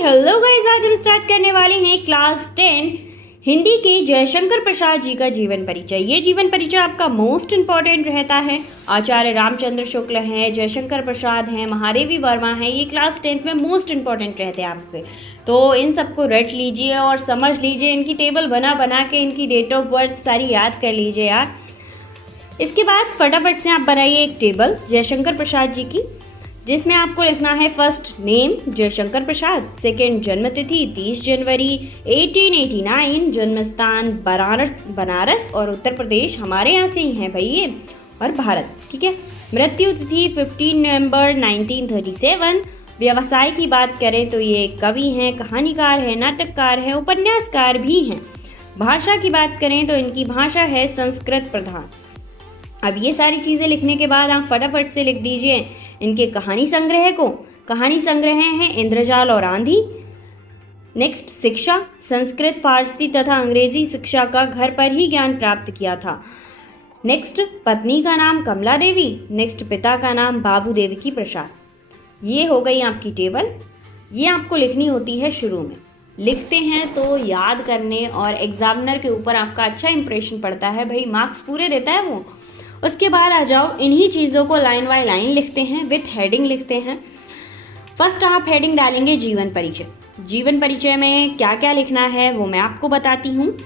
Hello guys, आज हम start करने वाले हैं क्लास 10 हिंदी के जयशंकर प्रसाद जी का जीवन परिचय। ये जीवन परिचय आपका मोस्ट इम्पॉर्टेंट रहता है। आचार्य रामचंद्र शुक्ल हैं, जयशंकर प्रसाद हैं, महादेवी वर्मा हैं, ये क्लास 10th में मोस्ट इम्पॉर्टेंट रहते हैं आपके। तो इन सबको रट लीजिए और समझ लीजिए, इनकी टेबल बना बना के इनकी डेट ऑफ बर्थ सारी याद कर लीजिए यार। इसके बाद फटाफट से आप बनाइए एक टेबल जयशंकर प्रसाद जी की, जिसमें आपको लिखना है first name Jaishankar Prasad, second जन्म तिथि 30 जनवरी 1889, जन्म स्थान बनारस और उत्तर प्रदेश, हमारे यहाँ से ही हैं भाई ये, और भारत, ठीक है। मृत्यु तिथि 15 नवंबर 1937। व्यवसाय की बात करें तो ये कवि हैं, कहानीकार हैं, नाटककार हैं, उपन्यासकार भी हैं। भाषा की बात करें तो इनकी भाषा है संस्कृत प्रधान। अब ये सारी चीज़ें लिखने के बाद आप फटाफट से लिख दीजिए इनके कहानी संग्रह को। कहानी संग्रह हैं इंद्रजाल और आंधी। नेक्स्ट, शिक्षा, संस्कृत, फारसी तथा अंग्रेजी शिक्षा का घर पर ही ज्ञान प्राप्त किया था। नेक्स्ट, पत्नी का नाम कमला देवी। नेक्स्ट, पिता का नाम बाबू देवकी प्रसाद। ये हो गई आपकी टेबल। ये आपको लिखनी होती है शुरू में। लिखते हैं तो याद करने और एग्जामिनर के ऊपर आपका अच्छा इंप्रेशन पड़ता है भाई, मार्क्स पूरे देता है वो। उसके बाद आ जाओ, इन्हीं चीज़ों को लाइन बाय लाइन लिखते हैं, विथ हेडिंग लिखते हैं। फर्स्ट आप हेडिंग डालेंगे जीवन परिचय। जीवन परिचय में क्या क्या लिखना है वो मैं आपको बताती हूँ।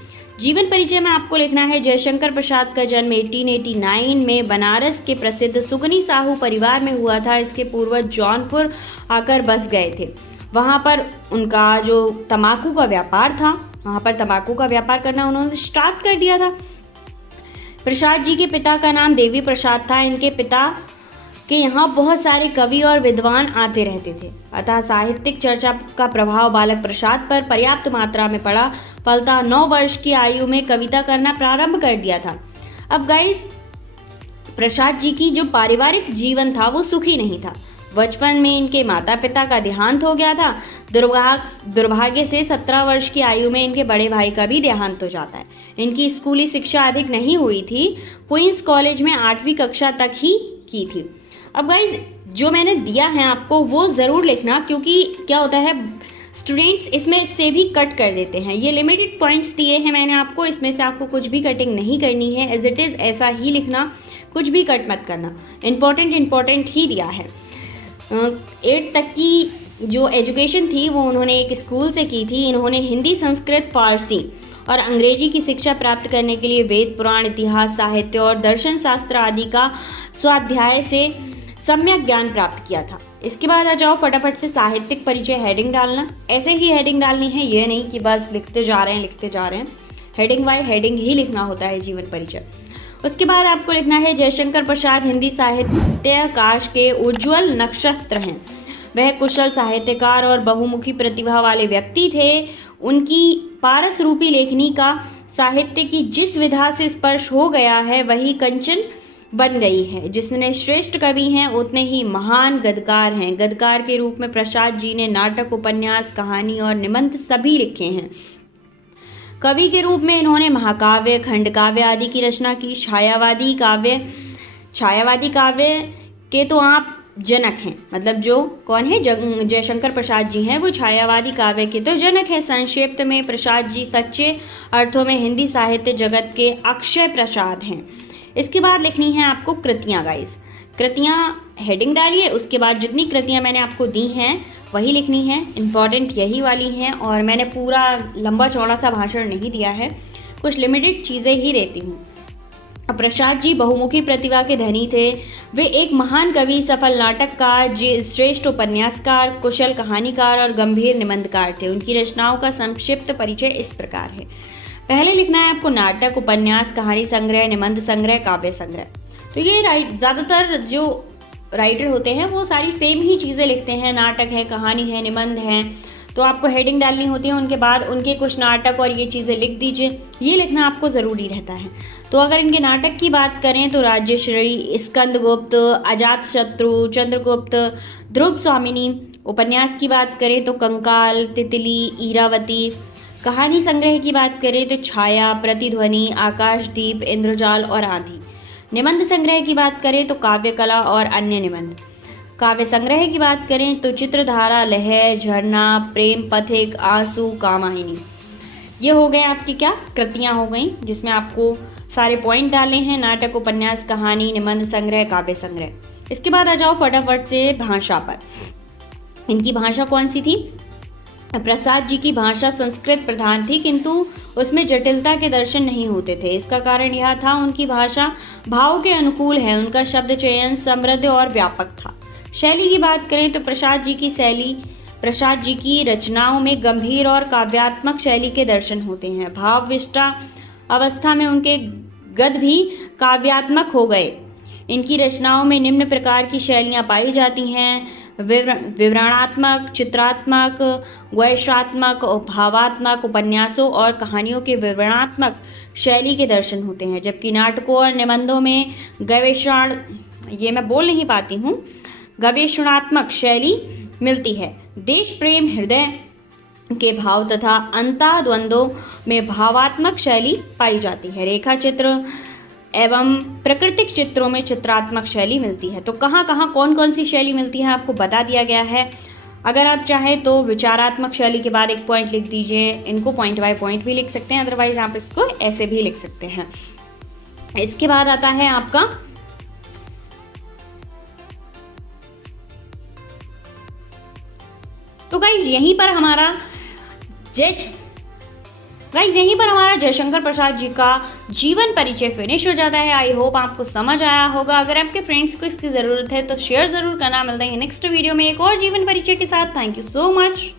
जीवन परिचय में आपको लिखना है जयशंकर प्रसाद का जन्म 1889 में बनारस के प्रसिद्ध सुगनी साहू परिवार में हुआ था। इसके पूर्वज जौनपुर आकर बस गए थे। वहाँ पर उनका जो तंबाकू का व्यापार था, वहाँ पर तंबाकू का व्यापार करना उन्होंने स्टार्ट कर दिया था। प्रसाद जी के पिता का नाम देवी प्रसाद था। इनके पिता के यहाँ बहुत सारे कवि और विद्वान आते रहते थे, अतः साहित्यिक चर्चा का प्रभाव बालक प्रसाद पर पर्याप्त मात्रा में पड़ा। फलतः 9 वर्ष की आयु में कविता करना प्रारंभ कर दिया था। अब गाइस, प्रसाद जी की जो पारिवारिक जीवन था वो सुखी नहीं था। बचपन में इनके माता पिता का देहांत हो गया था। दुर्भाग्य से 17 वर्ष की आयु में इनके बड़े भाई का भी देहांत हो जाता है। इनकी स्कूली शिक्षा अधिक नहीं हुई थी। क्वींस कॉलेज में 8वीं कक्षा तक ही की थी। अब गाइज, जो मैंने दिया है आपको वो ज़रूर लिखना, क्योंकि क्या होता है स्टूडेंट्स इसमें से भी कट कर देते हैं। ये लिमिटेड पॉइंट्स दिए हैं मैंने आपको, इसमें से आपको कुछ भी कटिंग नहीं करनी है। एज इट इज़ ऐसा ही लिखना, कुछ भी कट मत करना। इम्पॉर्टेंट ही दिया है। 8th तक की जो एजुकेशन थी वो उन्होंने एक स्कूल से की थी। इन्होंने हिंदी, संस्कृत, फारसी और अंग्रेजी की शिक्षा प्राप्त करने के लिए वेद, पुराण, इतिहास, साहित्य और दर्शन शास्त्र आदि का स्वाध्याय से सम्यक ज्ञान प्राप्त किया था। इसके बाद आ जाओ फटाफट से साहित्यिक परिचय हेडिंग डालना। ऐसे ही हेडिंग डालनी है, ये नहीं कि बस लिखते जा रहे हैं। हेडिंग बाय हेडिंग ही लिखना होता है जीवन परिचय। उसके बाद आपको लिखना है जयशंकर प्रसाद हिंदी साहित्याकाश के उज्ज्वल नक्षत्र हैं। वह कुशल साहित्यकार और बहुमुखी प्रतिभा वाले व्यक्ति थे। उनकी पारस रूपी लेखनी का साहित्य की जिस विधा से स्पर्श हो गया है वही कंचन बन गई है। जिसने श्रेष्ठ कवि हैं उतने ही महान गद्यकार हैं। गद्यकार के रूप में प्रसाद जी ने नाटक, उपन्यास, कहानी और निबंध सभी लिखे हैं। कवि के रूप में इन्होंने महाकाव्य, खंडकाव्य आदि की रचना की। छायावादी काव्य के तो आप जनक हैं, मतलब जो कौन है, जयशंकर प्रसाद जी हैं, वो छायावादी काव्य के तो जनक हैं। संक्षिप्त में प्रसाद जी सच्चे अर्थों में हिंदी साहित्य जगत के अक्षय प्रसाद हैं। इसके बाद लिखनी है आपको कृतियाँ गाइस। कृतियाँ हेडिंग डालिए। उसके बाद जितनी कृतियाँ मैंने आपको दी हैं वही लिखनी है। इम्पॉर्टेंट यही वाली हैं, और मैंने पूरा लंबा चौड़ा सा भाषण नहीं दिया है, कुछ लिमिटेड चीज़ें ही देती हूँ। प्रसाद जी बहुमुखी प्रतिभा के धनी थे। वे एक महान कवि, सफल नाटककार, श्रेष्ठ उपन्यासकार, कुशल कहानीकार और गंभीर निबंधकार थे। उनकी रचनाओं का संक्षिप्त परिचय इस प्रकार है। पहले लिखना है आपको नाटक, उपन्यास, कहानी संग्रह, निबंध संग्रह, काव्य संग्रह। तो ये ज़्यादातर जो राइटर होते हैं वो सारी सेम ही चीज़ें लिखते हैं। नाटक है, कहानी है, निबंध है, तो आपको हेडिंग डालनी होती है। उनके बाद उनके कुछ नाटक और ये चीज़ें लिख दीजिए। ये लिखना आपको ज़रूरी रहता है। तो अगर इनके नाटक की बात करें तो राज्यश्री, स्कंदगुप्त, अजातशत्रु, चंद्रगुप्त, ध्रुव स्वामिनी। उपन्यास की बात करें तो कंकाल, तितली, ईरावती। कहानी संग्रह की बात करें तो छाया, प्रतिध्वनि, आकाशदीप, इंद्रजाल और आंधी। निबंध संग्रह की बात करें तो काव्य कला और अन्य निबंध। काव्य संग्रह की बात करें तो चित्रधारा, लहर, झरना, प्रेम पथिक, आंसू, कामायनी, ये हो गए आपकी क्या कृतियां हो गई, जिसमें आपको सारे पॉइंट डाले हैं। नाटक, उपन्यास, कहानी, निबंध संग्रह, काव्य संग्रह। इसके बाद आ जाओ फटाफट से भाषा पर। इनकी भाषा कौन सी थी? प्रसाद जी की भाषा संस्कृत प्रधान थी, किंतु उसमें जटिलता के दर्शन नहीं होते थे। इसका कारण यह था उनकी भाषा भाव के अनुकूल है, उनका शब्द चयन समृद्ध और व्यापक था। शैली की बात करें तो प्रसाद जी की रचनाओं में गंभीर और काव्यात्मक शैली के दर्शन होते हैं। भाव विष्टा अवस्था में उनके गद्य भी काव्यात्मक हो गए। इनकी रचनाओं में निम्न प्रकार की शैलियाँ पाई जाती हैं: विवरणात्मक, चित्रात्मक, वैश्यात्मक, भावात्मक। उपन्यासों और कहानियों के विवरणात्मक शैली के दर्शन होते हैं, जबकि नाटकों और निबंधों में गवेषणात्मक शैली मिलती है। देश प्रेम, हृदय के भाव तथा अंतर्द्वंद्वों में भावात्मक शैली पाई जाती है। रेखा चित्र एवं प्राकृतिक चित्रों में चित्रात्मक शैली मिलती है। तो कहाँ कहाँ कौन कौन सी शैली मिलती है आपको बता दिया गया है। अगर आप चाहें तो विचारात्मक शैली के बाद एक पॉइंट लिख दीजिए। इनको पॉइंट बाय पॉइंट भी लिख सकते हैं, अदरवाइज आप इसको ऐसे भी लिख सकते हैं। इसके बाद आता है आपका तो गाइज यहीं पर हमारा जयशंकर प्रसाद जी का जीवन परिचय फिनिश हो जाता है। आई होप आपको समझ आया होगा। अगर आपके फ्रेंड्स को इसकी ज़रूरत है तो शेयर ज़रूर करना। मिलते हैं नेक्स्ट वीडियो में एक और जीवन परिचय के साथ। Thank you so much.